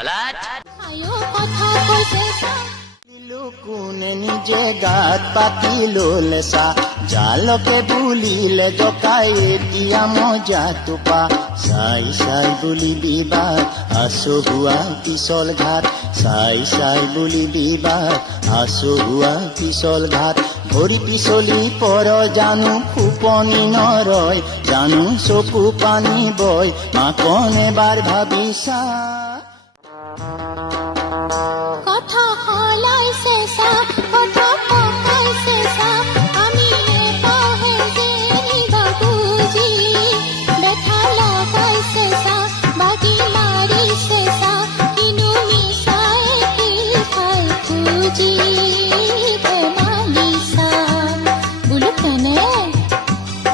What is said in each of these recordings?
পালাত কোনে নিজে গাত পাতি ললেছা জালকে বুলিলে জকাই এতিয়া মজা টোপা চাই চাই বুলি বিবাদ আচহুৱা পিছল ঘাট চাই চাই বুলি বিবাদ আচহুৱা পিছল ঘাট ভৰি পিছলি পৰ জানো ফুপনি নৰয় জানো চকু পানী বয় মাকন এবাৰ ভাবিছা কথা হলাইছে সা কথা পকাইছে সা আমি পাহে জেনিবা বুজি ব্যথা লাগাইছে সা বাগি মাৰিছে সা কিনু মিছাই কিল খাই খুজি প্ৰেমালিছা বোলো কেনে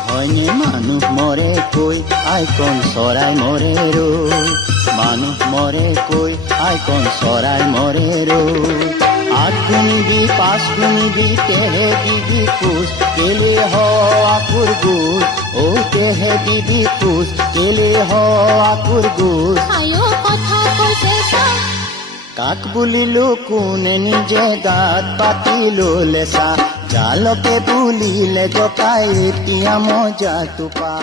হয়নে মানুহ মৰে কৈ আইকন চৰাই মৰে ৰৈ মানুহ মৰে কৈ আইকন চৰাই মৰে ৰৈ আঠ গুণিবি পাঁচ গুণিবি কেহে দিবি খোজ কেলে আকুৰ গোজ কেহে দিবি খোজ কেলে আকুৰ গোজ কথা কৈছে সা কাক বুলিলো কোনে নিজে গাত পাতি ললেছা জালকে বুলিলে জকাই এতিয়া মজা টোপা